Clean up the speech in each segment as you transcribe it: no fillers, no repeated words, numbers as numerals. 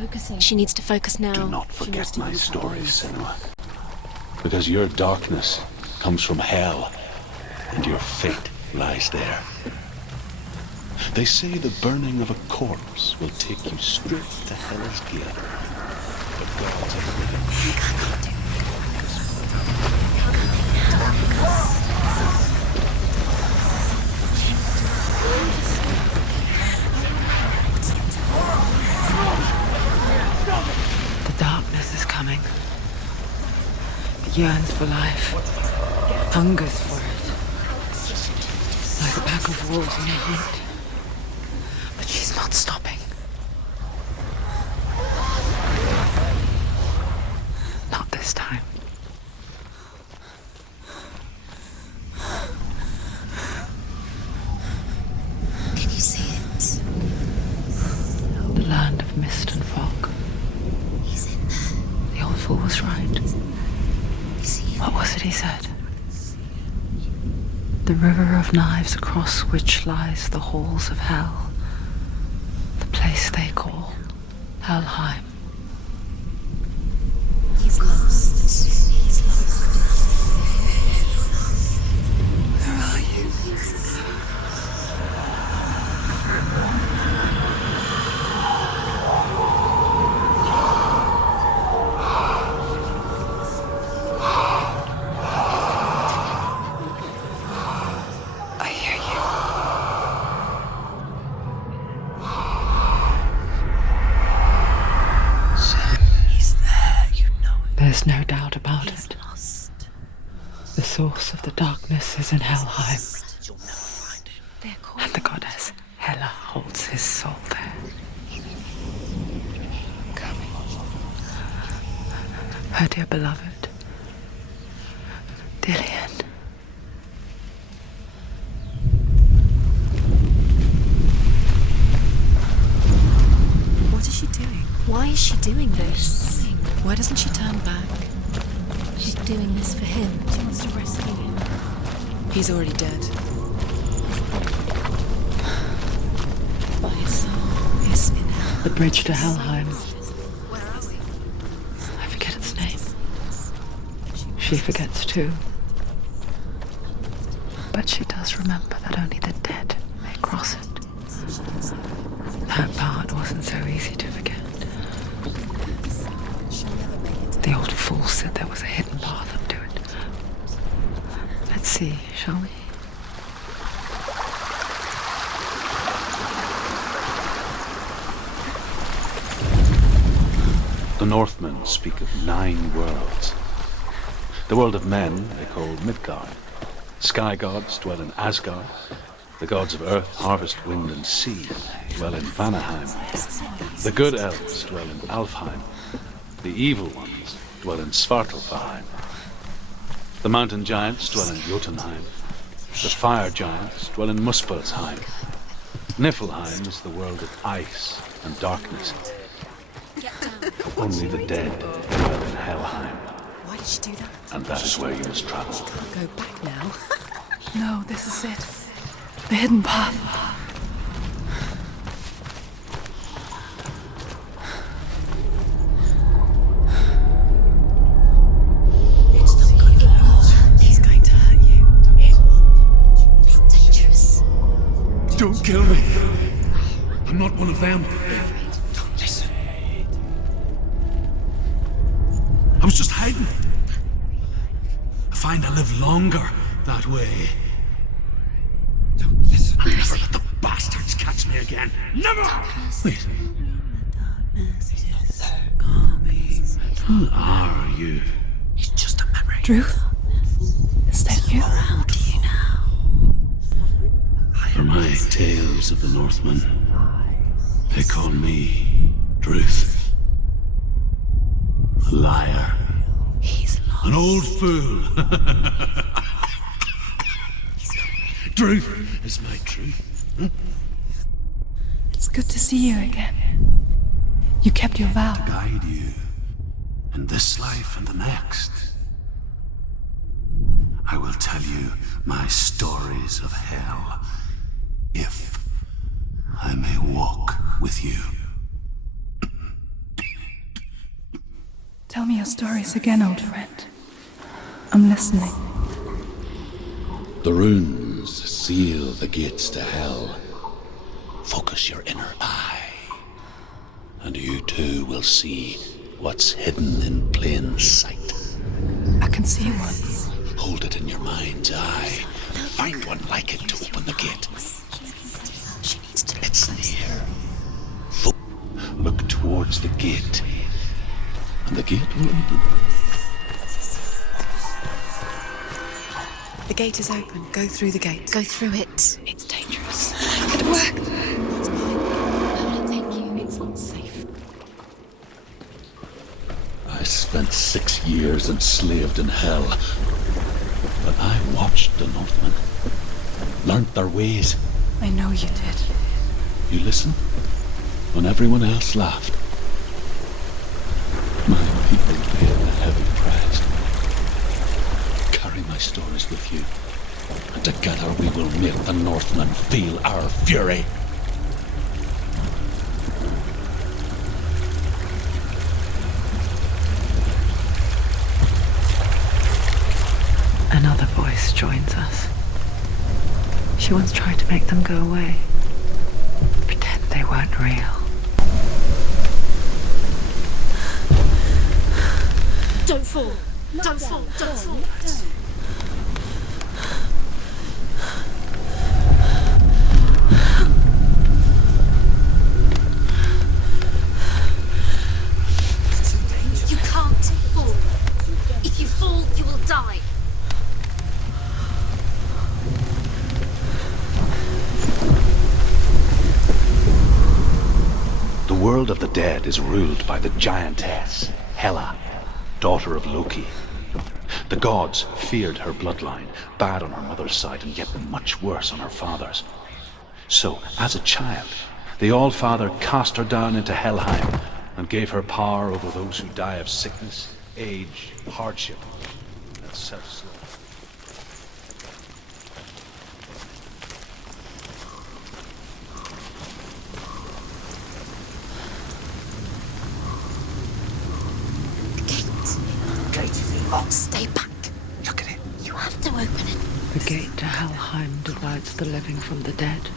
focusing. She needs to focus now. Do not forget my stories, Senua. Because your darkness comes from hell, and your fate lies there. They say the burning of a corpse will take you straight to Hel's Gate. But gods are living. The darkness is coming. It yearns for life. Hungers for it. Like a pack of wolves on a hunt. But she's not stopping. Not this time. Can you see it? The land of mist and fog. He's in there. The old fool was right. You see it? What was it he said? The river of knives across which lies the halls of hell. The place they call Helheim. He's lost. He's lost. Where are you? I hear you. He's there, you know it. There's no doubt about He's it. lost. The source of the darkness is in Helheim, You'll never find him. They're called. and the goddess Hela holds his soul there. Coming. Her dear beloved, Dillian. What is she doing? Why is she doing this? Why doesn't she turn back? She's doing this for him. She wants to rescue him. He's already dead. His soul is in hell. The bridge to Helheim. Where are we? I forget its name. She forgets too. But she does remember that only the dead may cross it. That part wasn't so easy to forget. The old fool said there was a hidden path up to it. Let's see, shall we? The Northmen speak of 9 worlds. The world of men they call Midgard. Sky gods dwell in Asgard. The gods of earth, harvest, wind, and sea dwell in Vanaheim. The good elves dwell in Alfheim. The evil ones dwell in Svartalfheim. The mountain giants dwell in Jotunheim. The fire giants dwell in Muspelheim. Niflheim is the world of ice and darkness. Only the dead dwell in Helheim, Why did she do that? and that is where you must travel. Go back now. No, this is it. The hidden path. It's not good. It's going to hurt you. It's dangerous. Don't kill me. I'm not one of them. Don't listen. I was just hiding. I find I live longer that way. Don't listen. I'll never let the bastards catch me again. Never! Wait, who are you? It's just a memory. Druth? Is that you? How do you now? For my tales of the Northmen, they call me Druth. A liar. He's lost. An old fool. Truth is my truth. Huh? It's good to see you again. You kept your vow. Guide you in this life and the next. I will tell you my stories of hell, if I may walk with you. Tell me your stories again, old friend. I'm listening. The runes seal the gates to hell. Focus your inner eye, and you too will see what's hidden in plain sight. I can see one. Hold it in your mind's eye. Find one like it to open the gate. It's near. Look towards the gate, and the gate will open. The gate is open. Go through the gate. Go through it. It's dangerous. Could work. It's fine. Where will it take you? It's not safe. I spent 6 years enslaved in hell, but I watched the Northmen, learnt their ways. I know you did. You listen when everyone else laughed. My people paid a heavy price. Carry my stories with you, and together we will make the Northmen feel our fury. Another voice joins us. She once tried to make them go away. Pretend they weren't real. Don't fall. Don't fall. Don't fall. You can't fall. If you fall, you will die. The world of the dead is ruled by the giantess, Hela, daughter of Loki. The gods feared her bloodline, bad on her mother's side and yet much worse on her father's. So, as a child, the All-Father cast her down into Helheim and gave her power over those who die of sickness, age, hardship, and self-slaughter. Stay back. Look at it. You have to open it. The gate to Helheim divides the living from the dead.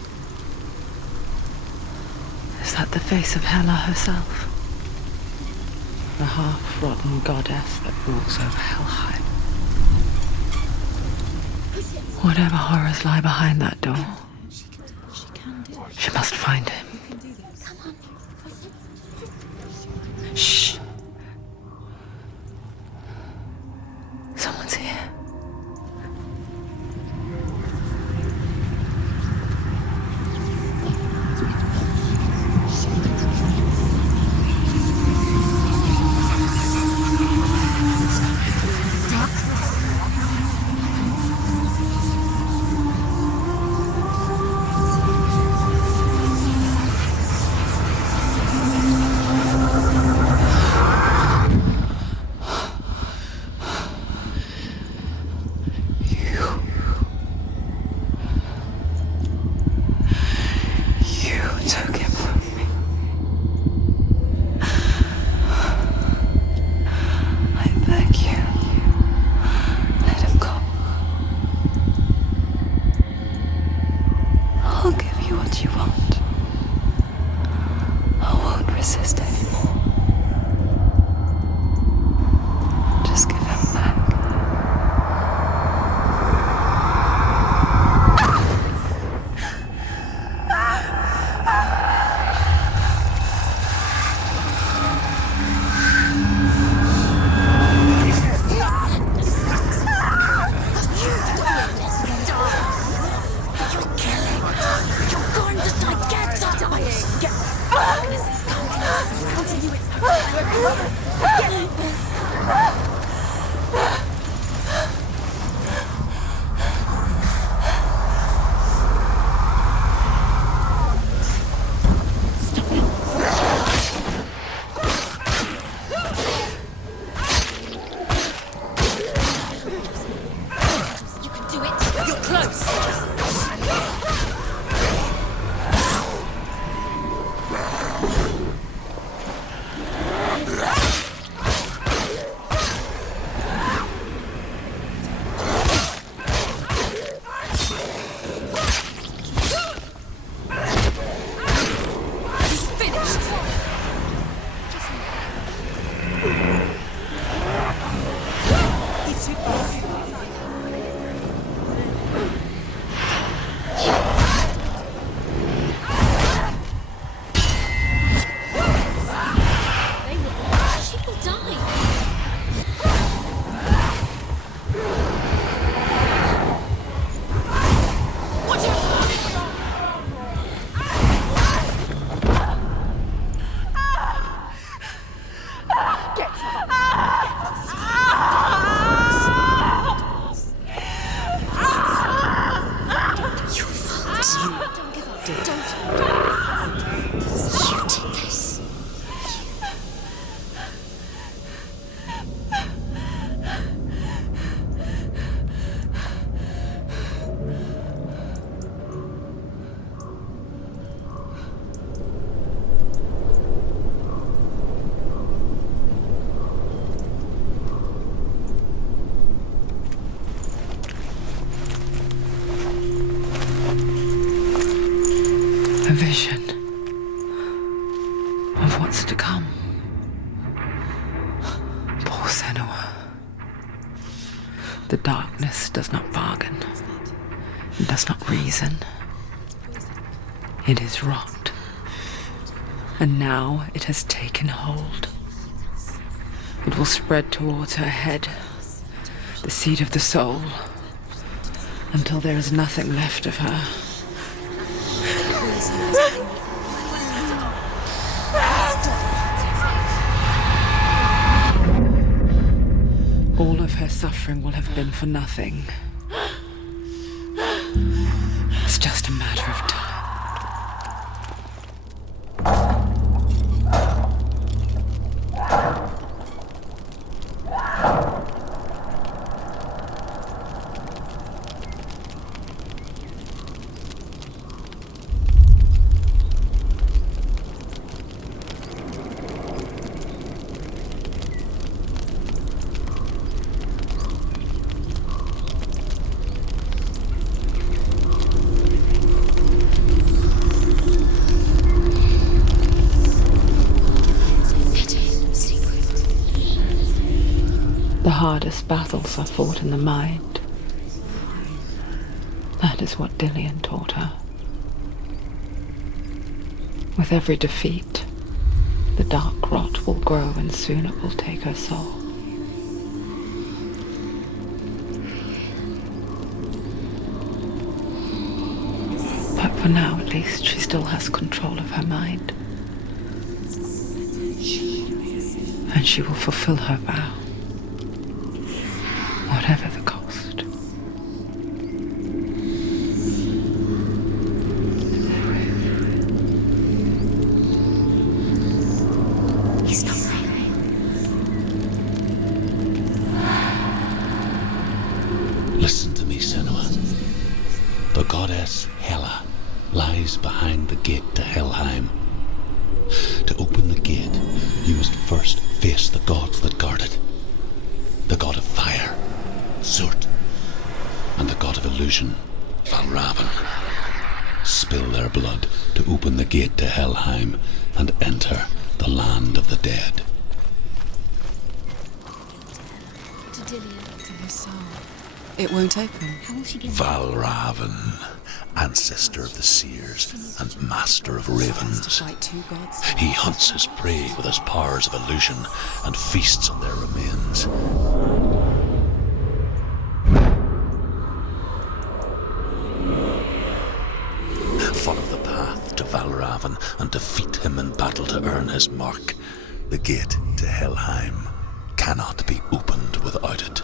Is that the face of Hela herself? The half-rotten goddess that rules over Helheim. Whatever horrors lie behind that door, she must find him. Shh. Someone's here. Darkness is coming. How do you did. You did this. A vision of what's to come. Poor Senua. The darkness does not bargain. It does not reason. It is rot. And now it has taken hold. It will spread towards her head, the seat of the soul, until there is nothing left of her. All of her suffering will have been for nothing. It's just a matter of time. The hardest battles are fought in the mind. That is what Dillian taught her. With every defeat, the dark rot will grow and soon it will take her soul. But for now, at least, she still has control of her mind. And she will fulfill her vow. Whatever the cost. He's not right. Listen to me, Senua. The goddess Hela lies behind the gate to Helheim. To open the gate, you must first face the gods that guard it. The god of fire, Zurt, and the god of illusion, Valravn. Spill their blood to open the gate to Helheim and enter the land of the dead. To Dillian. To his soul. It won't open. How will she get Valravn, ancestor of the seers and master of To ravens. fight two gods. He hunts his prey with his powers of illusion and feasts on their remains. Follow the path to Valravn and defeat him in battle to earn his mark. The gate to Helheim cannot be opened without it.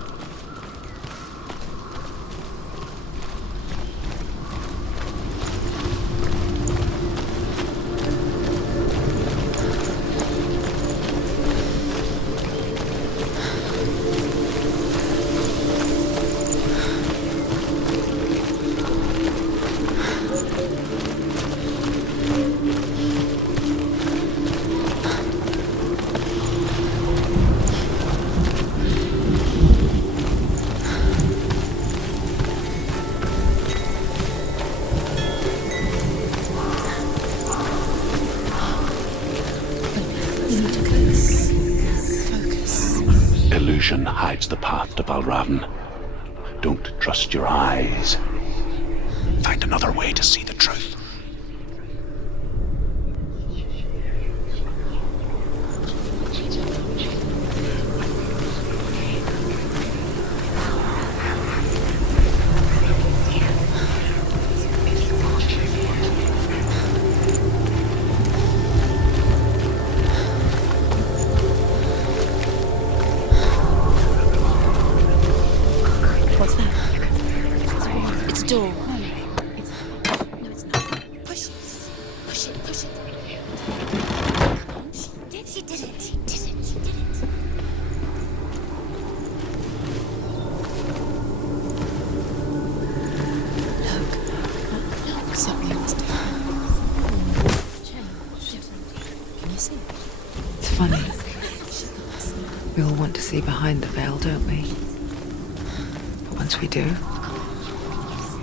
Illusion hides the path to Valravn. Don't trust your eyes. Find another way to see the truth. What's that? It's a door. No, it's not. Something was different. Can you see? It's funny. We all want to see behind the veil, don't we? But once we do,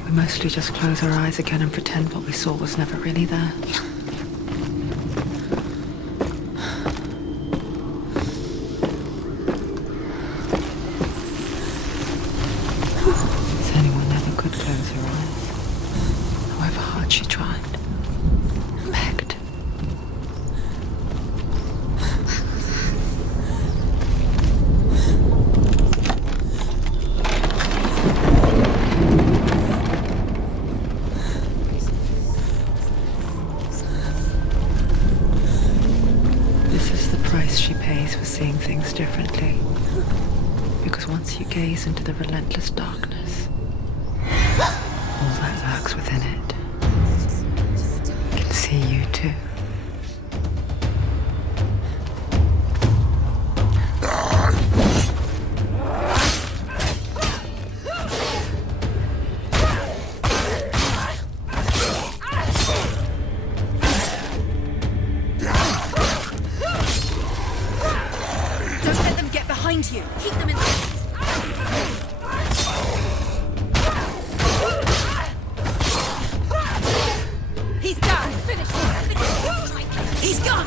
we mostly just close our eyes again and pretend what we saw was never really there. Senua never could close her eyes, however hard she tried. Begged. This is the price she pays for seeing things differently. Because once you gaze into the relentless darkness, all that lurks within it can see you too. Don't let them get behind you. Keep them in sight. He's down. Finish him. He's gone.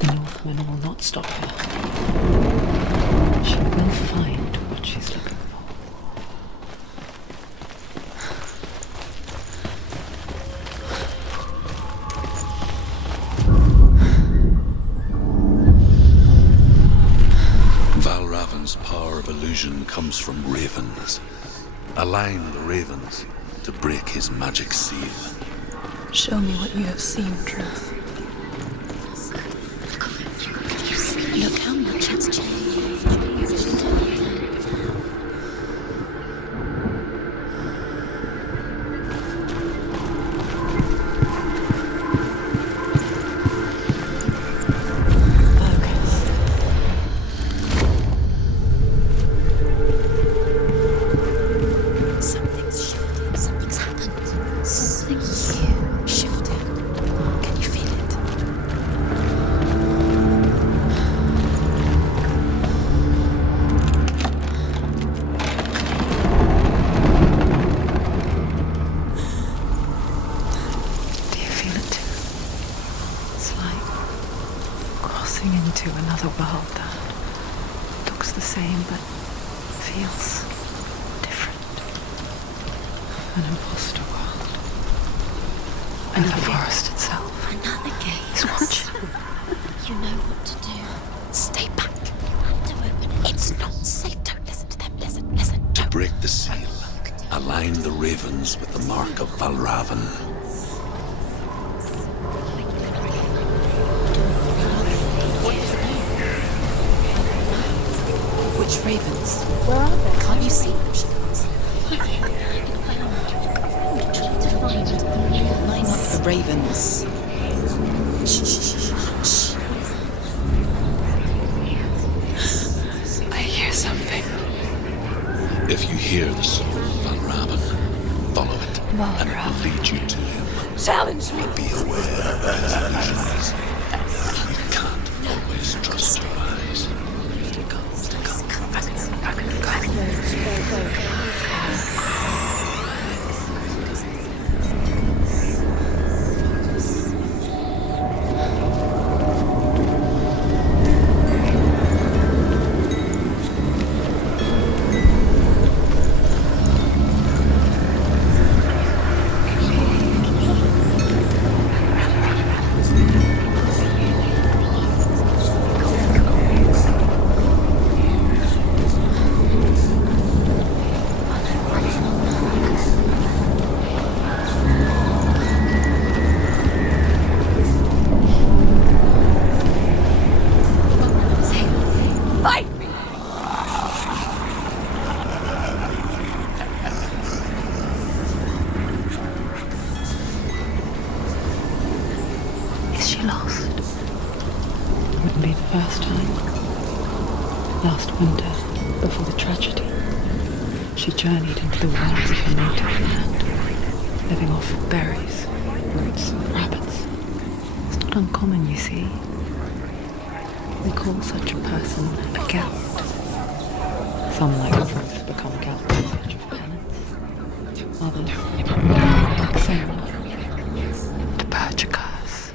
The Northman will not stop her. She will find what she's looking for. Valravan's power of illusion comes from ravens. Align the ravens to break his magic seal. Show me what you have seen, Truth. Look how much it's changed. Something's shifted. Something's happened. Something's here. Shifted. Can you feel it? Do you feel it too? It's like crossing into another world that looks the same but feels different. An imposter world. And the forest itself. Another gate. It's watching. You know what to do. Stay back. You have to open it. It's not safe. Don't listen to them. Listen. To break the seal, align the ravens with the mark of Valravan. Which ravens? Where are they? Can't you see them? She can't see them. Line up the ravens. Shh. I hear something. If you hear the soul of Valravan, follow it, and it will lead you to him. Challenge me. But be aware of his illusions. You can't always trust your eyes. Come. Is she lost? It wouldn't be the first time. Last winter, before the tragedy, she journeyed into the wilds of her native land, living off of berries, roots, and rabbits. It's not uncommon, you see. We call such a person a gout. Some, like Ruth, become gout by virtue of penance. Others, like Senua, to purge a curse.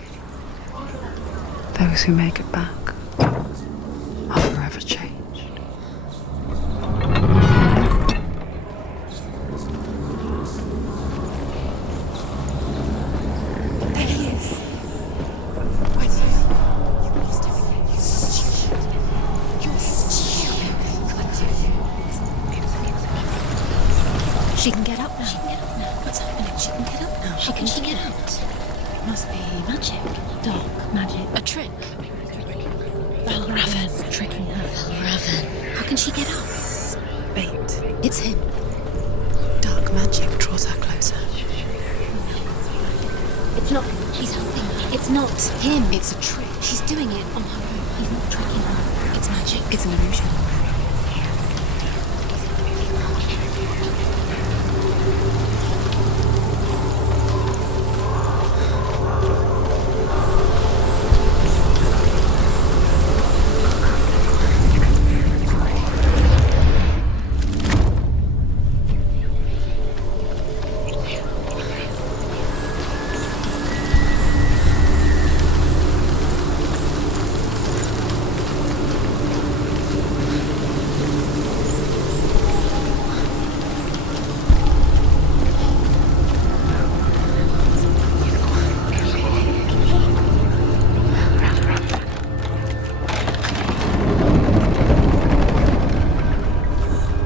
Those who make it back are forever changed. There he is. Wait, you lost him again. You stupid. You're stupid. She can get up now. She can get up now. What's happening? She can get up now. How can she get out? It must be magic. Dark magic. A trick. Valravan tricking her. Valravan. How can she get up? Bait. It's him. Dark magic draws her closer. It's not. He's helping. It's not him. It's a trick. She's doing it on her own. He's not tricking her. It's magic. It's an illusion.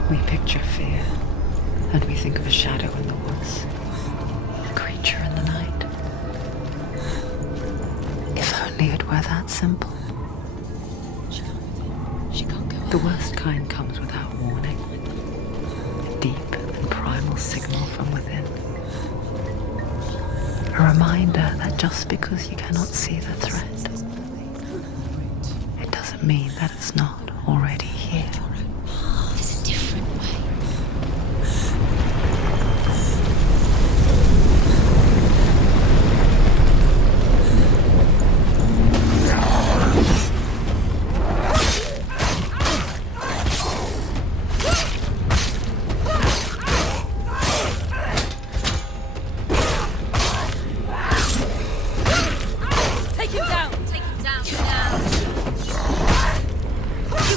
We picture fear, and we think of a shadow in the woods, a creature in the night. If only it were that simple. She can't go. The worst kind comes without warning. A deep and primal signal from within. A reminder that just because you cannot see the threat, it doesn't mean that it's not already here. There's a different way. Take him down. Take him down. You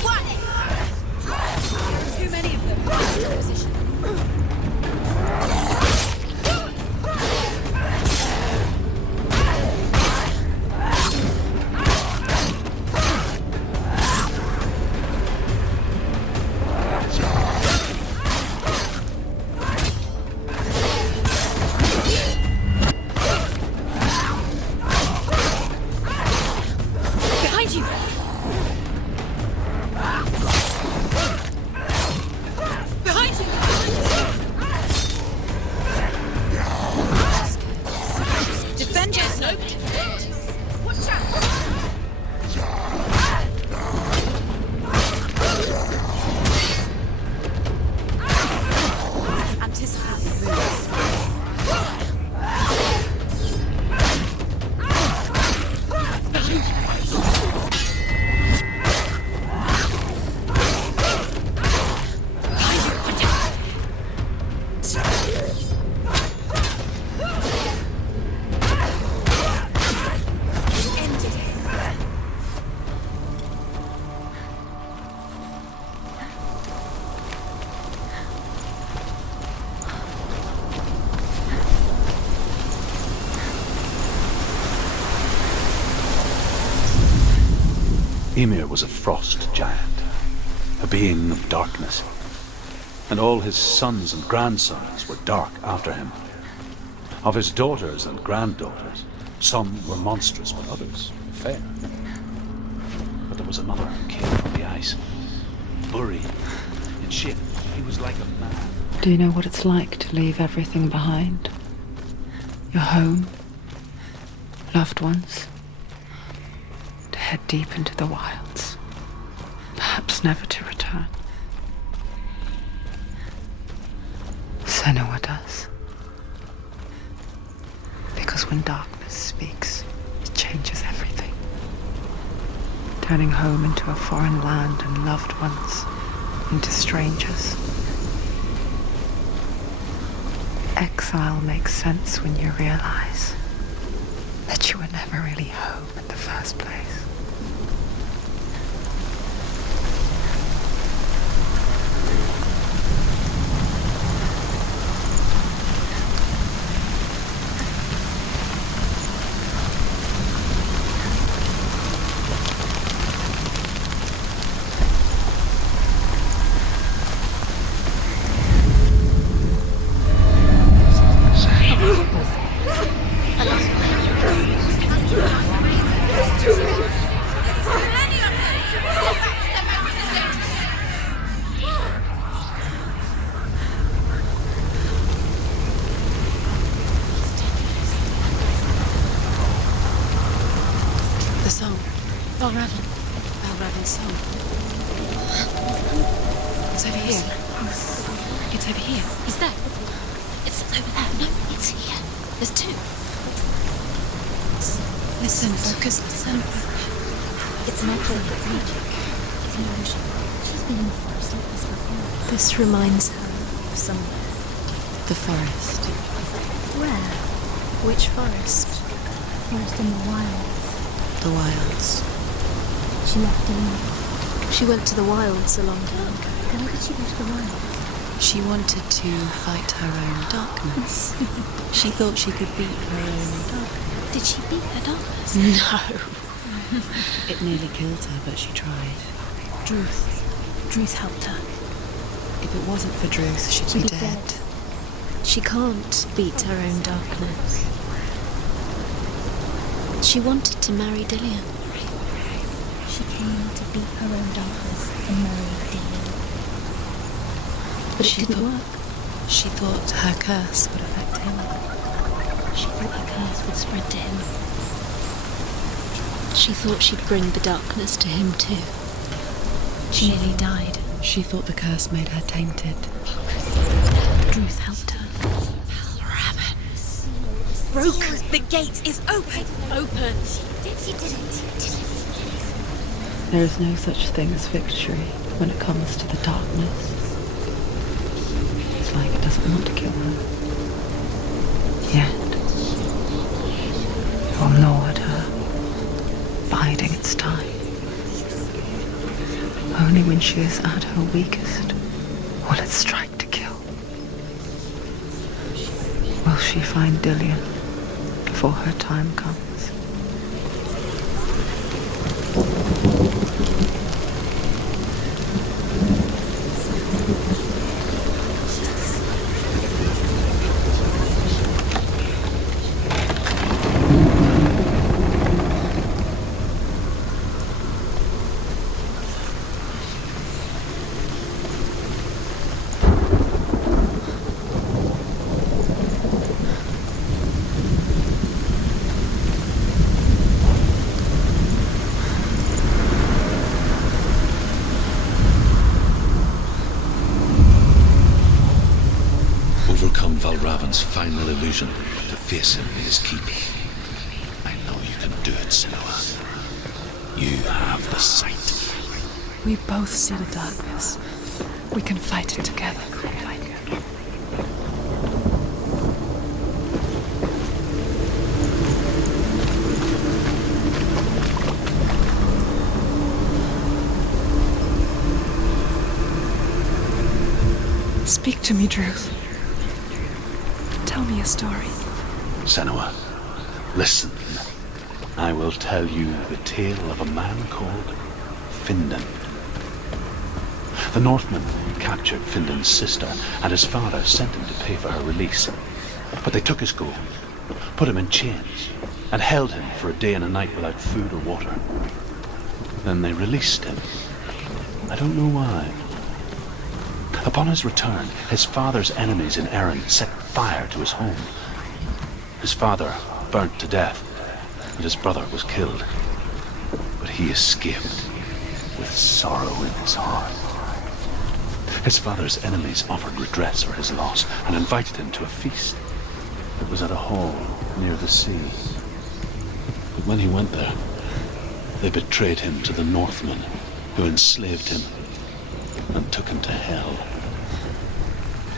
Ymir was a frost giant, a being of darkness, and all his sons and grandsons were dark after him. Of his daughters and granddaughters, some were monstrous, but others fair. But there was another who came from the ice. Buri, in shape, he was like a man. Do you know what it's like to leave everything behind? Your home, loved ones, to head deep into the wilds, perhaps never to return. Senua does. Because when darkness speaks, it changes everything. Turning home into a foreign land and loved ones into strangers. Exile makes sense when you realize that you were never really home in the first place. The song. Valravan's song. It's over here. It's over here. Is that? It's over there. No, it's here. There's two. Listen, focus, listen. It's magic. It's magic. It's an illusion. She's been in the forest like this before. This reminds her of somewhere. The forest. Where? Which forest? Forest in the wilds. The wilds. She left alone. She went to the wilds a long time ago. Why did she go to the wilds? She wanted to fight her own darkness. She thought she could beat her own darkness. Did she beat her darkness? No. It nearly killed her, but she tried. Druth helped her. If it wasn't for Druth, she'd be dead. She can't beat her own darkness. She wanted to marry Dillian. She came to beat her own darkness and marry Dillian. But it didn't work. She thought her curse would affect him. She thought her curse would spread to him. She thought she'd bring the darkness to him too. She nearly died. She thought the curse made her tainted. Druth helped her. Broke! The gate is open! Open! She did it. There is no such thing as victory when it comes to the darkness. It's like it doesn't want to kill her. Yet, it will gnaw at her, biding its time. Only when she is at her weakest will it strike to kill. Will she find Dillian before her time comes? Overcome Valravan's final illusion to face him in his keep. I know you can do it, Senua. You have the sight. We both see the darkness. We can fight it together. Speak to me, Druth. Tell me a story. Senua, listen. I will tell you the tale of a man called Findan. The Northmen captured Findan's sister, and his father sent him to pay for her release. But they took his gold, put him in chains, and held him for a day and a night without food or water. Then they released him. I don't know why. Upon his return, his father's enemies in Erin set fire to his home. His father burnt to death, and his brother was killed. But he escaped with sorrow in his heart. His father's enemies offered redress for his loss and invited him to a feast. It was at a hall near the sea. But when he went there, they betrayed him to the Northmen, who enslaved him and took him to hell.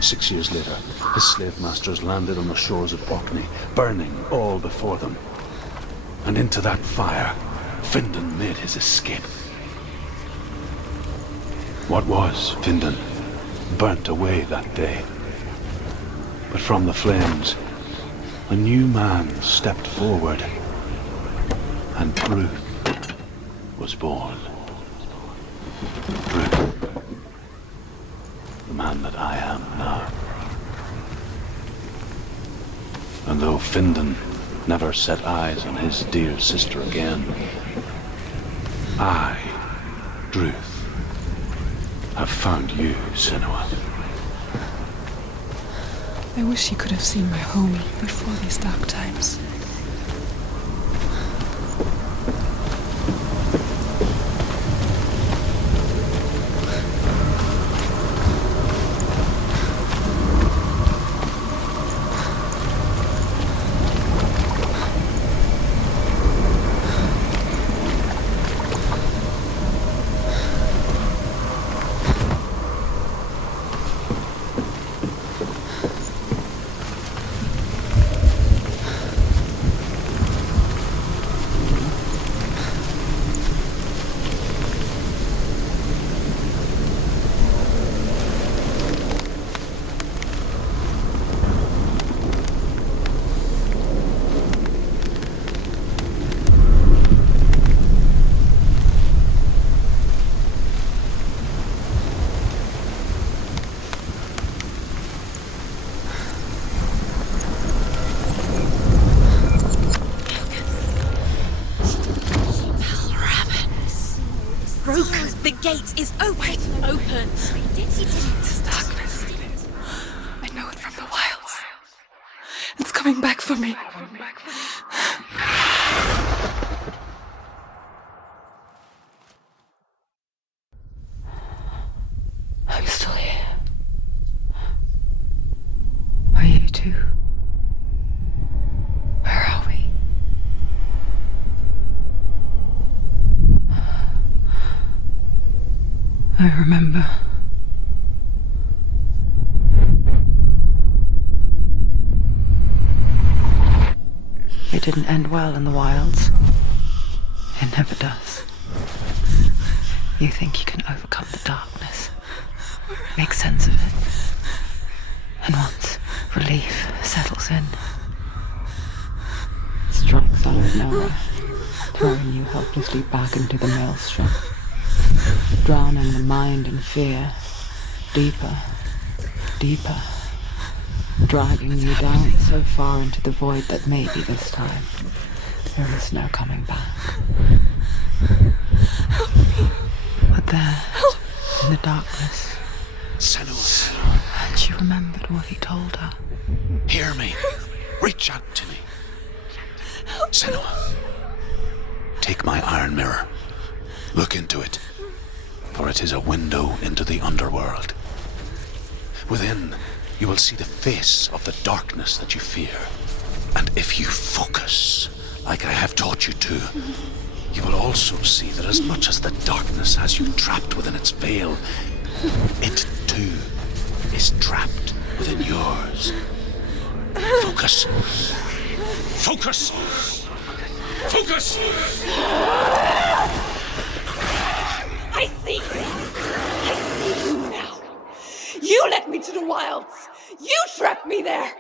6 years later, his slave masters landed on the shores of Orkney, burning all before them. And into that fire, Findan made his escape. What was Findan burnt away that day. But from the flames, a new man stepped forward, and Ruth was born. Ruth, the man that I am now. And though Findan never set eyes on his dear sister again, I, Ruth, have found you, Senua. I wish you could have seen my home before these dark times. The gate is open. Open. This darkness. I know it from the wilds. It's coming back for me. I'm still here. Are you too? Where are we? I remember. It didn't end well in the wilds. It never does. You think you can overcome the darkness, make sense of it, and once relief settles in, it strikes out of nowhere, throwing you helplessly back into the maelstrom, drowning the mind in fear, deeper, deeper, dragging you down so far into the void that maybe this time there is no coming back. But there, in the darkness, Senua, and she remembered what he told her. hear me. Reach out to me. Senua, take my iron mirror. Look into it, for it is a window into the underworld. Within, you will see the face of the darkness that you fear. And if you focus, like I have taught you to, you will also see that as much as the darkness has you trapped within its veil, it too is trapped within yours. Focus. Focus! Focus! I see you. I see you now. You led me to the wilds. You trapped me there.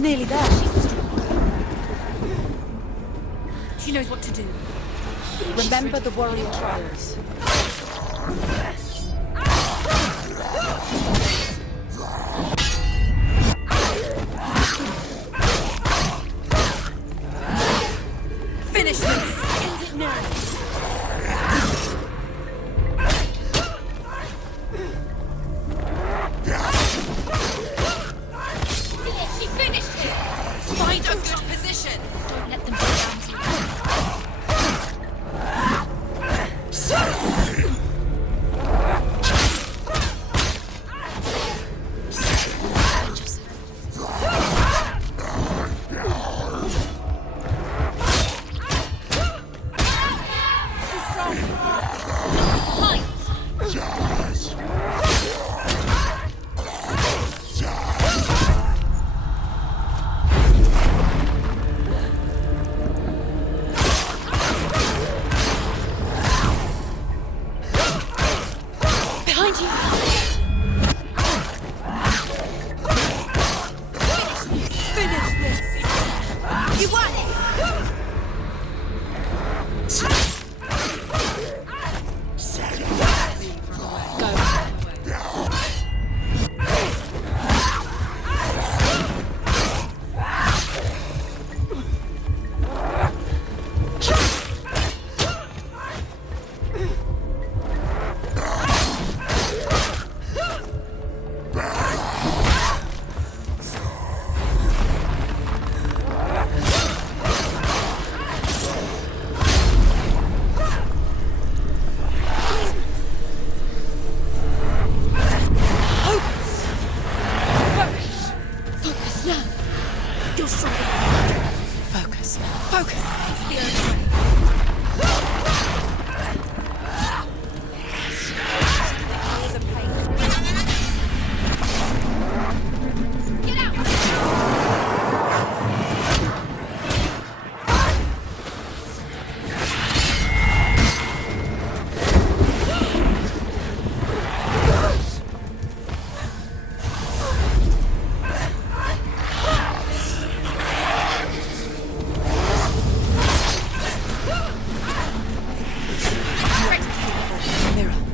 She's nearly there. She knows what to do. Remember the warrior trials. Finish this! End it now! She finished it! Find a good position! Don't let them surround you. Behind you! Finish this! You won it! Focus now! You're stronger. Focus. Focus! It's the only way. Get out!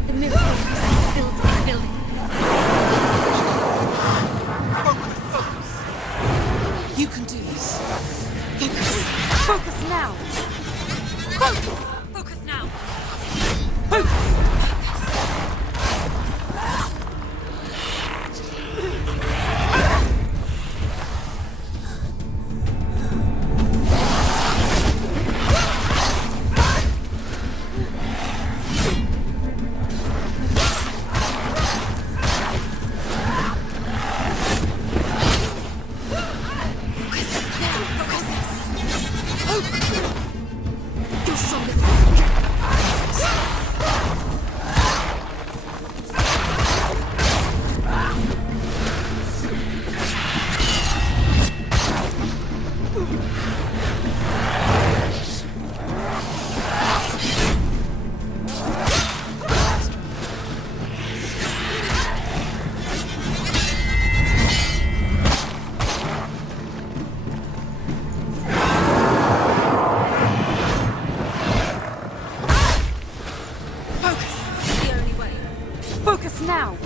The mirror is building. You can do this. Focus now! Focus now! You're stronger than Focus now!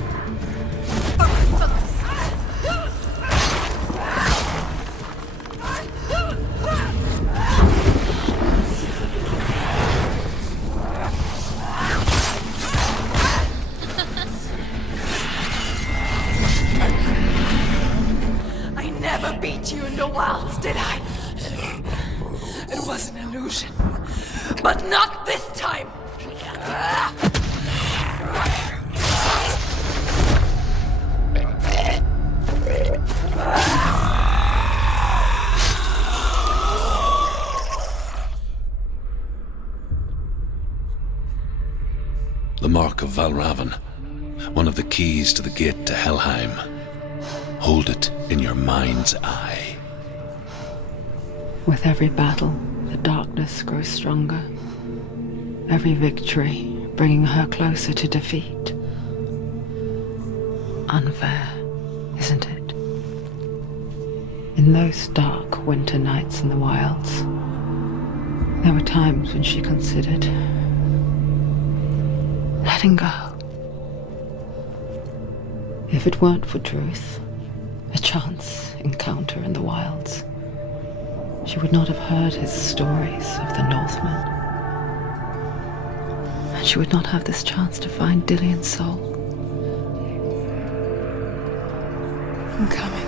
I never beat you in the wilds, did I? It was an illusion. But not this time! The Mark of Valravan, one of the keys to the gate to Helheim. Hold it in your mind's eye. With every battle, the darkness grows stronger. Every victory bringing her closer to defeat. Unfair, isn't it? In those dark winter nights in the wilds, there were times when she considered letting go. If it weren't for Druth, a chance encounter in the wilds, she would not have heard his stories of the Northmen. And she would not have this chance to find Dillion's soul. I'm coming.